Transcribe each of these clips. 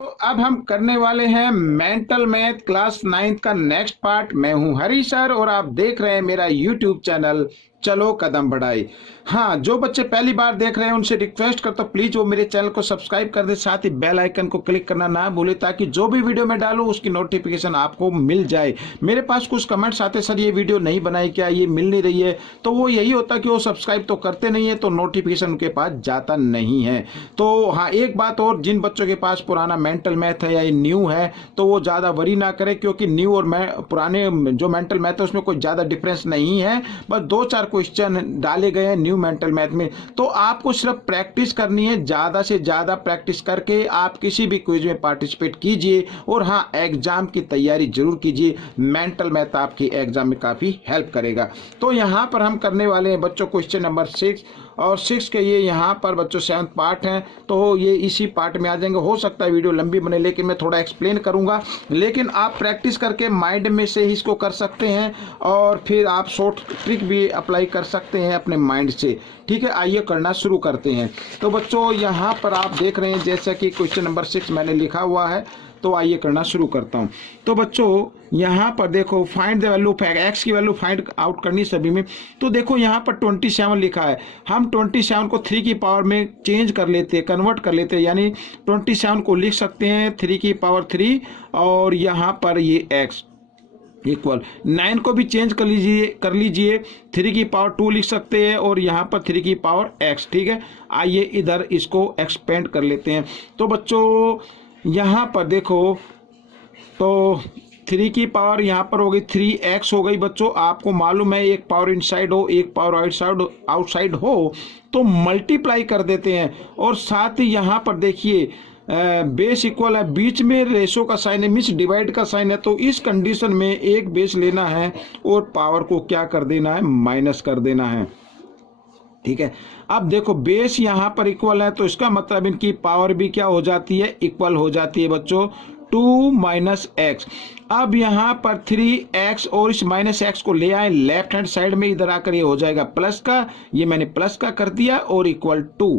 तो अब हम करने वाले हैं मेंटल मैथ क्लास 9th का नेक्स्ट पार्ट। मैं हूं हरी सर और आप देख रहे हैं मेरा यूट्यूब चैनल चलो कदम बढ़ाई। हाँ, जो बच्चे पहली बार देख रहे हैं उनसे रिक्वेस्ट करता हूं प्लीज वो मेरे चैनल को सब्सक्राइब कर दे, साथ ही बेल आइकन को क्लिक करना ना भूले ताकि जो भी वीडियो मैं डालूं उसकी नोटिफिकेशन आपको मिल जाए। मेरे पास कुछ कमेंट्स आते सर ये वीडियो नहीं बनाई क्या, ये मिल नहीं रही है, तो वो यही होता कि वो सब्सक्राइब तो करते नहीं है तो नोटिफिकेशन उनके पास जाता नहीं है। तो हाँ, एक बात और, जिन बच्चों के पास पुराना मेंटल मैथ है या ये न्यू है तो वो ज़्यादा वरी ना करें, क्योंकि न्यू और पुराने जो मेंटल मैथ है उसमें कोई ज़्यादा डिफरेंस नहीं है। बस 2-4 क्वेश्चन डाले गए हैं न्यू मेंटल मैथ में, तो आपको सिर्फ प्रैक्टिस करनी है। ज़्यादा से ज़्यादा प्रैक्टिस करके आप किसी भी क्विज में पार्टिसिपेट कीजिए और हाँ, एग्जाम की तैयारी जरूर कीजिए। मेंटल मैथ आपकी एग्जाम में काफ़ी हेल्प करेगा। तो यहाँ पर हम करने वाले हैं बच्चों क्वेश्चन नंबर 6 और 6 के ये यहाँ पर बच्चों 7th पार्ट हैं, तो ये इसी पार्ट में आ जाएंगे। हो सकता है वीडियो लंबी बने लेकिन मैं थोड़ा एक्सप्लेन करूँगा, लेकिन आप प्रैक्टिस करके माइंड में से ही इसको कर सकते हैं और फिर आप शॉर्ट ट्रिक भी अप्लाई कर सकते हैं अपने माइंड से। ठीक है, आइए करना शुरू करते हैं। तो बच्चों यहाँ पर आप देख रहे हैं जैसा कि क्वेश्चन नंबर 6 मैंने लिखा हुआ है, तो आइए करना शुरू करता हूँ। तो बच्चों यहाँ पर देखो find the value of x की वैल्यू फाइंड आउट करनी सभी में। तो देखो यहाँ पर 27 लिखा है, हम 27 को 3 की पावर में चेंज कर लेते हैं, कन्वर्ट कर लेते हैं, यानी 27 को लिख सकते हैं 3 की पावर 3 और यहाँ पर ये एक्स इक्वल 9 को भी चेंज कर लीजिए 3 की पावर 2 लिख सकते हैं और यहाँ पर 3 की पावर x। ठीक है, आइए इधर इसको एक्सपेंड कर लेते हैं। तो बच्चों यहाँ पर देखो, तो 3 की पावर यहाँ पर हो गई 3x हो गई। बच्चों आपको मालूम है एक पावर इनसाइड हो एक पावर आउटसाइड हो तो मल्टीप्लाई कर देते हैं, और साथ ही यहाँ पर देखिए बेस इक्वल है, बीच में रेशो का साइन है, मीन्स डिवाइड का साइन है, तो इस कंडीशन में एक बेस लेना है और पावर को क्या कर देना है, माइनस कर देना है। ठीक है, अब देखो बेस यहाँ पर इक्वल है तो इसका मतलब इनकी पावर भी क्या हो जाती है, इक्वल हो जाती है बच्चों, 2 माइनस एक्स। अब यहाँ पर 3x और इस माइनस एक्स को ले आए लेफ्ट हैंड साइड में, इधर आकर ये हो जाएगा प्लस का, ये मैंने प्लस का कर दिया और इक्वल 2।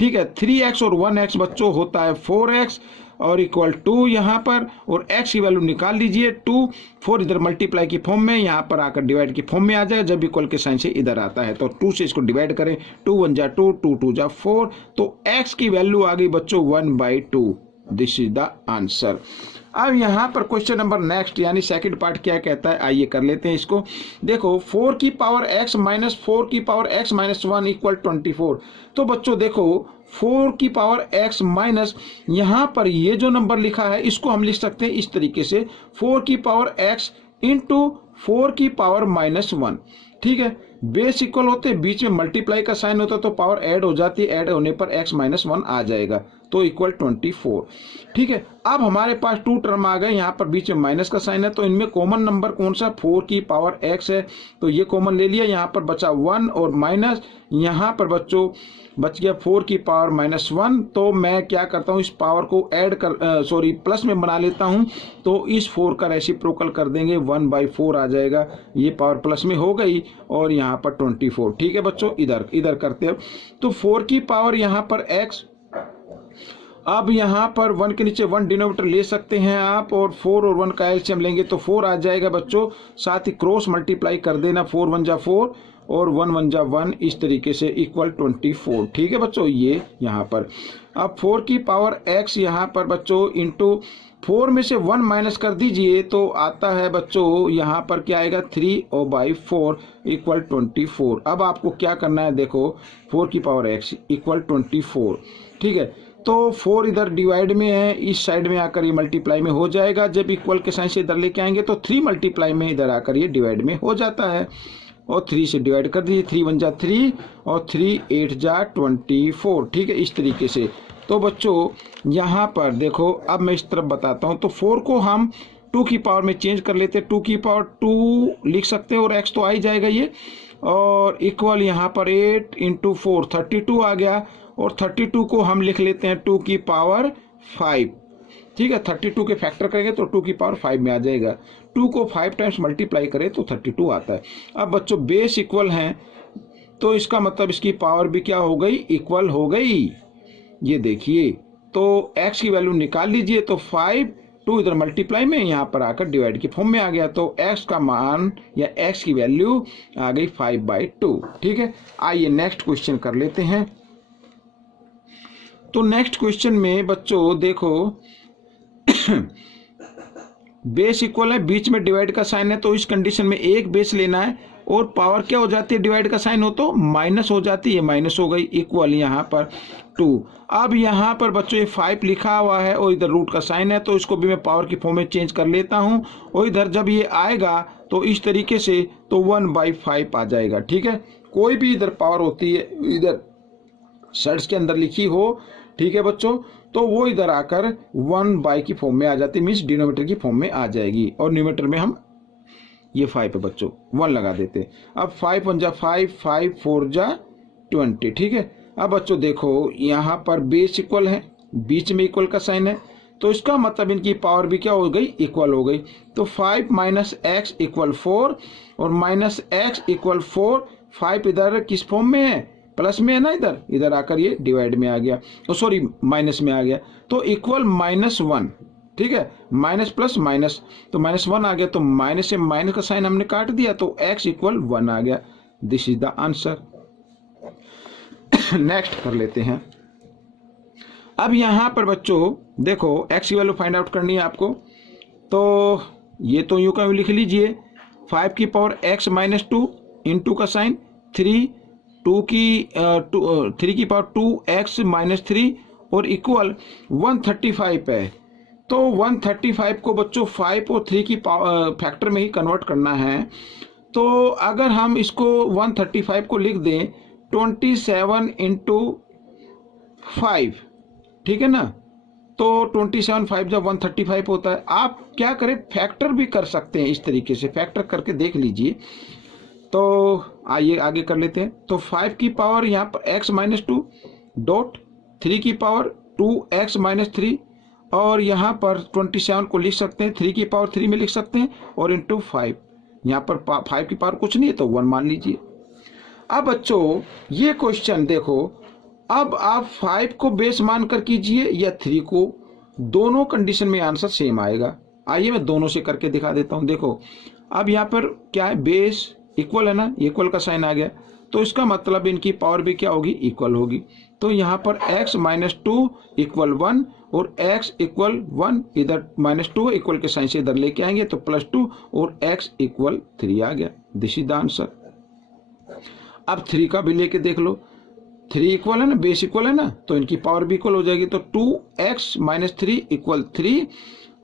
ठीक है, 3x और 1x बच्चों होता है 4x और इक्वल 2 यहाँ पर, और x की वैल्यू निकाल लीजिए 2, 4 इधर मल्टीप्लाई की फॉर्म में, यहाँ पर आकर डिवाइड की फॉर्म में आ जाएगा जब इक्वल के साइन से इधर आता है। तो 2 से इसको डिवाइड करें, 2 1 जा 2, 2 2 जा 4, तो x की वैल्यू आ गई बच्चों 1/2। This is the answer. अब यहाँ पर क्वेश्चन नंबर नेक्स्ट यानी सेकंड पार्ट क्या कहता है, आइए कर लेते हैं इसको। देखो 4 की पावर x माइनस 4 की पावर x माइनस 1 इक्वल 24। तो बच्चों देखो 4 की पावर x माइनस, यहाँ पर ये जो नंबर लिखा है इसको हम लिख सकते हैं इस तरीके से, 4 की पावर x इंटू 4 की पावर माइनस 1। ठीक है, बेस इक्वल होते हैं, बीच में मल्टीप्लाई का साइन होता है तो पावर ऐड हो जाती है, ऐड होने पर x माइनस 1 आ जाएगा तो इक्वल 24। ठीक है, अब हमारे पास 2 टर्म आ गए, यहाँ पर बीच में माइनस का साइन है तो इनमें कॉमन नंबर कौन सा, 4 की पावर x है तो ये कॉमन ले लिया, यहाँ पर बचा 1 और माइनस, यहाँ पर बच्चों बच गया 4 की पावर माइनस 1। तो मैं क्या करता हूँ, इस पावर को ऐड कर प्लस में बना लेता हूँ, तो इस 4 का रेसिप्रोकल कर देंगे 1/4 आ जाएगा, ये पावर प्लस में हो गई और यहाँ पर 24। ठीक है बच्चों, इधर करते हैं, तो 4 की पावर यहाँ पर x, अब यहाँ पर 1 के नीचे 1 डिनोमिनेटर ले सकते हैं आप, और 4 और 1 का एलसीएम लेंगे तो 4 आ जाएगा बच्चों, साथ ही क्रॉस मल्टीप्लाई कर देना, 4 1 जा 4 और 1 1 जा 1, इस तरीके से इक्वल 24। ठीक है बच्चों, ये यहाँ पर अब 4 की पावर x यहाँ पर बच्चों इंटू 4 में से 1 माइनस कर दीजिए तो आता है बच्चों यहाँ पर क्या आएगा 3/4 इक्वल 24। अब आपको क्या करना है, देखो 4 की पावर x इक्वल 24। ठीक है, तो 4 इधर डिवाइड में है, इस साइड में आकर ये मल्टीप्लाई में हो जाएगा, जब इक्वल के साइन से इधर लेके आएंगे तो 3 मल्टीप्लाई में इधर आकर ये डिवाइड में हो जाता है, और 3 से डिवाइड कर दीजिए, 3 1 जा 3 और 3 8 जा 24। ठीक है, इस तरीके से। तो बच्चों यहाँ पर देखो, अब मैं इस तरफ बताता हूँ, तो 4 को हम 2 की पावर में चेंज कर लेते हैं, 2 की पावर 2 लिख सकते हैं और x तो आ ही जाएगा ये, और इक्वल यहाँ पर 8 इंटू 4 32 आ गया, और 32 को हम लिख लेते हैं 2 की पावर 5। ठीक है, 32 के फैक्टर करेंगे तो 2 की पावर 5 में आ जाएगा, 2 को 5 टाइम्स मल्टीप्लाई करें तो 32 आता है। अब बच्चों बेस इक्वल हैं तो इसका मतलब इसकी पावर भी क्या हो गई, इक्वल हो गई। ये देखिए तो x की वैल्यू निकाल लीजिए, तो 5 2 इधर मल्टीप्लाई में यहाँ पर आकर डिवाइड के फॉर्म में आ गया, तो x का मान या x की वैल्यू आ गई 5/2। ठीक है, आइए नेक्स्ट क्वेश्चन कर लेते हैं। तो नेक्स्ट क्वेश्चन में बच्चों देखो बेस इक्वल है, बीच में डिवाइड का साइन है, तो इस कंडीशन में एक बेस लेना है और पावर क्या हो जाती है, डिवाइड का साइन हो तो माइनस हो जाती है, माइनस हो गई, इक्वल यहाँ पर 2। अब यहाँ पर बच्चों ये 5 लिखा हुआ है और इधर रूट का साइन है, तो इसको भी मैं पावर की फॉर्म में चेंज कर लेता हूँ और इधर जब ये आएगा तो इस तरीके से तो 1/5 आ जाएगा। ठीक है, कोई भी इधर पावर होती है इधर शर्ट्स के अंदर लिखी हो, ठीक है बच्चों, तो वो इधर आकर 1/, की फॉर्म में आ जाती है, मीन्स डिनोमिनेटर की फॉर्म में आ जाएगी और न्यूमरेटर में हम ये 5 है बच्चों 1 लगा देते। अब 5 1 जा 5, 5 4 जा 20। ठीक है, अब बच्चों देखो यहाँ पर बेस इक्वल है, बीच में इक्वल का साइन है, तो इसका मतलब इनकी पावर भी क्या हो गई, इक्वल हो गई। तो 5 - x = 4 और -x = 4। 5 इधर किस फॉर्म में है, प्लस में है ना, इधर आकर ये डिवाइड में आ गया, तो सॉरी माइनस में आ गया, तो इक्वल -1। ठीक है, माइनस प्लस माइनस, तो -1 आ गया, तो माइनस से माइनस का साइन हमने काट दिया, तो x = 1 आ गया। This is the answer. Next कर लेते हैं। अब यहाँ पर बच्चों देखो x की वैल्यू फाइंड आउट करनी है आपको, तो ये तो यूं का लिख लीजिए, 5 की पावर x - 2 इंटू का साइन 3, 3 की पावर 2x - 3 और इक्वल 135 है। तो 135 को बच्चों 5 और 3 की फैक्टर में ही कन्वर्ट करना है, तो अगर हम इसको 135 को लिख दें 27 × 5, ठीक है ना, तो 27 5 जब 135 होता है। आप क्या करें, फैक्टर भी कर सकते हैं, इस तरीके से फैक्टर करके देख लीजिए। तो आइए आगे कर लेते हैं। तो 5 की पावर यहाँ पर x - 2 डॉट 3 की पावर 2x - 3 और यहाँ पर 27 को लिख सकते हैं, 3 की पावर 3 में लिख सकते हैं और इंटू 5। यहाँ पर 5 की पावर कुछ नहीं है तो 1 मान लीजिए। अब बच्चों ये क्वेश्चन देखो, अब आप 5 को बेस मान कर कीजिए या 3 को, दोनों कंडीशन में आंसर सेम आएगा। आइए मैं दोनों से करके दिखा देता हूँ। देखो अब यहाँ पर क्या है, बेस इक्वल है ना, इक्वल का साइन आ गया, तो इसका मतलब इनकी पावर भी क्या होगी, इक्वल होगी। तो यहाँ पर x - 2 = 1 और x = 1, इधर -2 इक्वल के साइन से इधर लेके आएंगे तो +2 और x = 3 आ गया। This is the answer. अब 3 का भी लेके देख लो, 3 इक्वल है ना, बेस इक्वल है ना, तो इनकी पावर भी इक्वल हो जाएगी। तो 2x - 3 = 3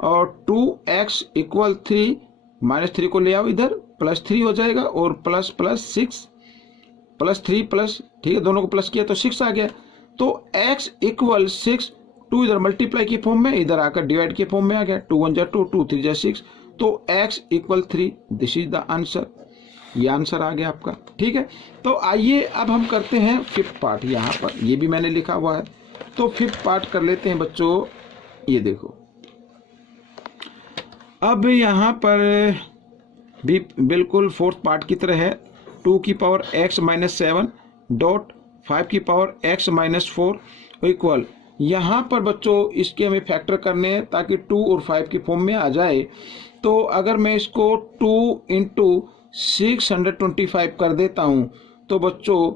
और 2x = 3, -3 को ले आओ इधर, +3 हो जाएगा और प्लस 6 +3 प्लस, ठीक है, दोनों को प्लस किया तो 6 आ गया। तो x = 6, 2 इधर मल्टीप्लाई की फॉर्म में, इधर आकर डिवाइड के फॉर्म में आ गया, 2 1 जा 2, 2 3 जा 6, तो x = 3। This is the answer. ये आंसर आ गया आपका। ठीक है, तो आइए अब हम करते हैं 5th पार्ट। यहाँ पर ये भी मैंने लिखा हुआ है, तो 5th पार्ट कर लेते हैं बच्चों। ये देखो अब यहाँ पर भी बिल्कुल 4th पार्ट की तरह है। 2 की पावर x - 7 डॉट 5 की पावर x - 4 इक्वल, यहाँ पर बच्चों इसके हमें फैक्टर करने हैं ताकि 2 और 5 की फॉर्म में आ जाए। तो अगर मैं इसको 2 × 625 कर देता हूँ तो बच्चों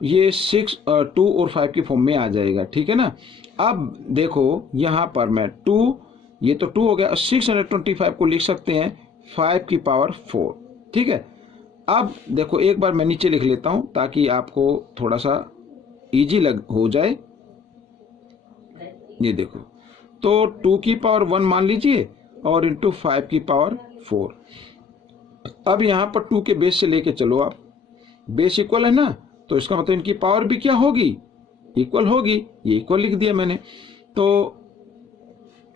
ये 2 और 5 की फॉर्म में आ जाएगा। ठीक है ना, अब देखो यहाँ पर मैं 2, ये तो 2 हो गया, 625 को लिख सकते हैं 5 की पावर 4। ठीक है, अब देखो एक बार मैं नीचे लिख लेता हूं ताकि आपको थोड़ा सा इजी हो जाए। ये देखो, तो 2 की पावर 1 मान लीजिए और इंटू 5 की पावर 4। अब यहाँ पर 2 के बेस से लेके चलो आप, बेस इक्वल है ना, तो इसका मतलब इनकी पावर भी क्या होगी, इक्वल होगी। ये इक्वल लिख दिया मैंने, तो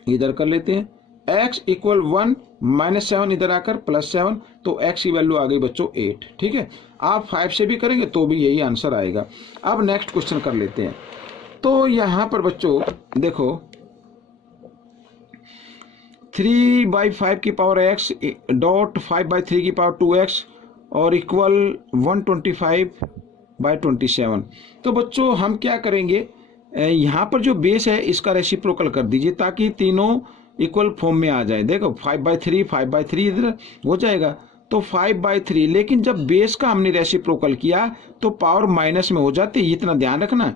इधर कर लेते हैं, x = 1 -7 इधर आकर +7, तो x की वैल्यू आ गई बच्चों 8। ठीक है, आप 5 से भी करेंगे तो भी यही आंसर आएगा। अब नेक्स्ट क्वेश्चन कर लेते हैं। तो यहाँ पर बच्चों देखो 3/5 की पावर x डॉट 5/3 की पावर 2x और इक्वल 125/27। तो बच्चों हम क्या करेंगे, यहाँ पर जो बेस है इसका रेसिप्रोकल कर दीजिए ताकि तीनों इक्वल फॉर्म में आ जाए। देखो 5/3 5/3 इधर हो जाएगा तो 5/3, लेकिन जब बेस का हमने रेसिप्रोकल किया तो पावर माइनस में हो जाती है, इतना ध्यान रखना।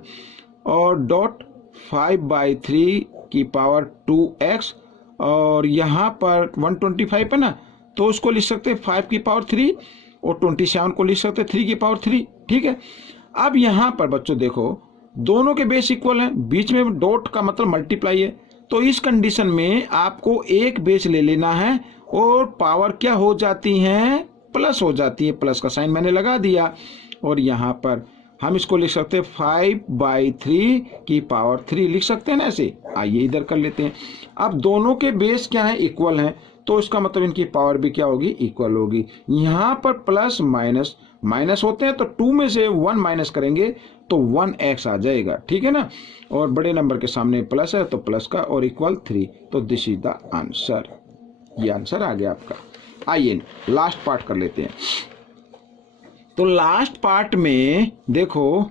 और डॉट 5/3 की पावर 2x, और यहाँ पर 125 है ना, तो उसको लिख सकते हैं 5 की पावर 3 और 27 को लिख सकते हैं 3 की पावर 3। ठीक है, अब यहाँ पर बच्चों देखो दोनों के बेस इक्वल हैं, बीच में डॉट का मतलब मल्टीप्लाई है, तो इस कंडीशन में आपको एक बेस ले लेना है और पावर क्या हो जाती हैं, प्लस हो जाती है। प्लस का साइन मैंने लगा दिया और यहाँ पर हम इसको लिख सकते हैं 5/3 की पावर 3 लिख सकते हैं ना ऐसे। आइए इधर कर लेते हैं। अब दोनों के बेस क्या है, इक्वल हैं, तो इसका मतलब इनकी पावर भी क्या होगी, इक्वल होगी। यहाँ पर प्लस माइनस माइनस होते हैं तो 2 में से 1 माइनस करेंगे तो 1x आ जाएगा। ठीक है ना, और बड़े नंबर के सामने प्लस है तो प्लस का, और इक्वल 3, तो दिस इज द आंसर। ये आंसर आ गया आपका। आइए लास्ट पार्ट कर लेते हैं। तो लास्ट पार्ट में देखो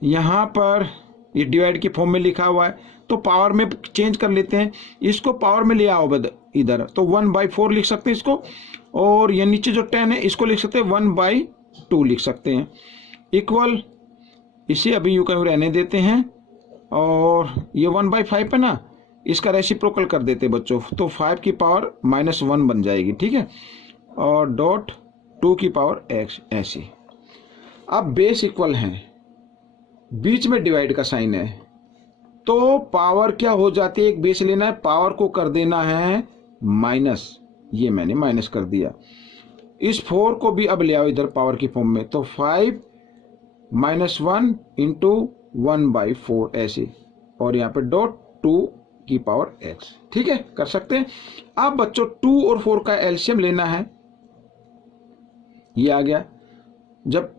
यहाँ पर ये डिवाइड के फॉर्म में लिखा हुआ है, तो पावर में चेंज कर लेते हैं, इसको पावर में ले आओ इधर, तो 1/4 लिख सकते हैं इसको, और ये नीचे जो 10 है इसको लिख सकते हैं 1/2 लिख सकते हैं, इक्वल, इसे अभी यूं कहीं रहने देते हैं, और ये 1/5 है ना, इसका रेसिप्रोकल कर देते हैं बच्चों, तो 5 की पावर -1 बन जाएगी। ठीक है, और डॉट 2 की पावर x ऐसे। अब बेस इक्वल हैं, बीच में डिवाइड का साइन है, तो पावर क्या हो जाती है, एक बेस लेना है, पावर को कर देना है माइनस, ये मैंने माइनस कर दिया। इस 4 को भी अब ले आओ इधर पावर की फॉर्म में, तो 5 - 1 × 1/4 ऐसे, और यहाँ पे डॉट 2 की पावर x। ठीक है, कर सकते हैं। अब बच्चों 2 और 4 का एलसीएम लेना है, ये आ गया। जब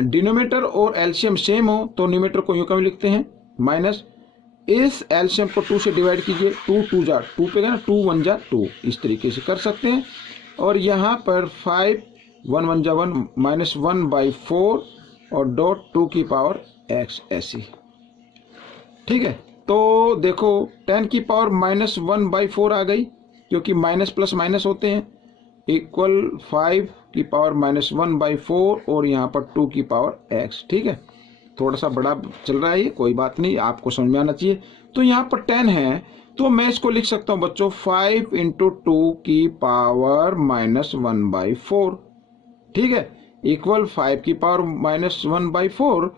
डिनोमिनेटर और एलसीएम सेम हो तो न्यूमरेटर को यूं कभी लिखते हैं माइनस, इस एलसीएम को 2 से डिवाइड कीजिए, 2 2 जा 2 पे गया ना, 2 1 जा 2, इस तरीके से कर सकते हैं। और यहाँ पर 5 1 1 जा 1 -1/4 और डॉट 2 की पावर x ऐसी। ठीक है, तो देखो 10 की पावर -1/4 आ गई, क्योंकि माइनस प्लस माइनस होते हैं, इक्वल 5 की पावर -1/4 और यहाँ पर 2 की पावर x। ठीक है, थोड़ा सा बड़ा चल रहा है ये, कोई बात नहीं, आपको समझ में आना चाहिए। तो यहाँ पर 10 है, तो मैं इसको लिख सकता हूँ बच्चों 5 × 2 की पावर -1/4। ठीक है, इक्वल 5 की पावर -1/4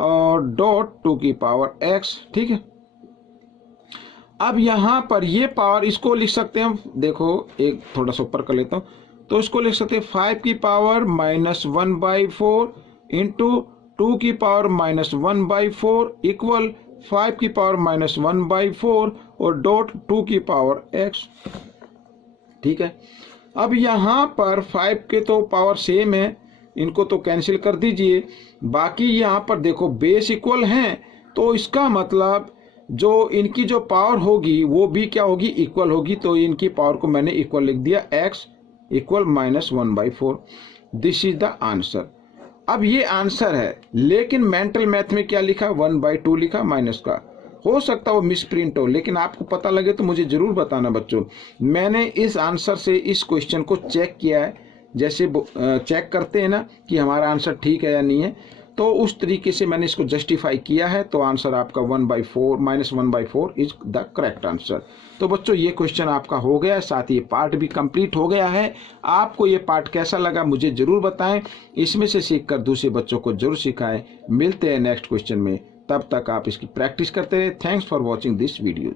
और डॉट 2 की पावर x। ठीक है, अब यहाँ पर ये पावर इसको लिख सकते हैं, देखो एक थोड़ा सा ऊपर कर लेता हूँ, तो इसको लिख सकते हैं 5 की पावर -1/4 × 2 की पावर -1/4 इक्वल 5 की पावर -1/4 और डॉट 2 की पावर x। ठीक है, अब यहाँ पर 5 के तो पावर सेम है, इनको तो कैंसिल कर दीजिए। बाकी यहाँ पर देखो बेस इक्वल हैं, तो इसका मतलब जो इनकी जो पावर होगी वो भी क्या होगी, इक्वल होगी। तो इनकी पावर को मैंने इक्वल लिख दिया, x equal -1/4। This is the answer. अब ये आंसर है, लेकिन मेंटल मैथ में क्या लिखा, 1/2 लिखा माइनस का। हो सकता है वो मिस प्रिंट हो, लेकिन आपको पता लगे तो मुझे जरूर बताना बच्चों। मैंने इस आंसर से इस क्वेश्चन को चेक किया है, जैसे चेक करते हैं ना कि हमारा आंसर ठीक है या नहीं है, तो उस तरीके से मैंने इसको जस्टिफाई किया है। तो आंसर आपका 1/4 इज द करेक्ट आंसर। तो बच्चों ये क्वेश्चन आपका हो गया, साथ ही ये पार्ट भी कंप्लीट हो गया है। आपको ये पार्ट कैसा लगा मुझे जरूर बताएं, इसमें से सीखकर दूसरे बच्चों को जरूर सिखाएं। मिलते हैं नेक्स्ट क्वेश्चन में, तब तक आप इसकी प्रैक्टिस करते रहे। Thanks for watching this video.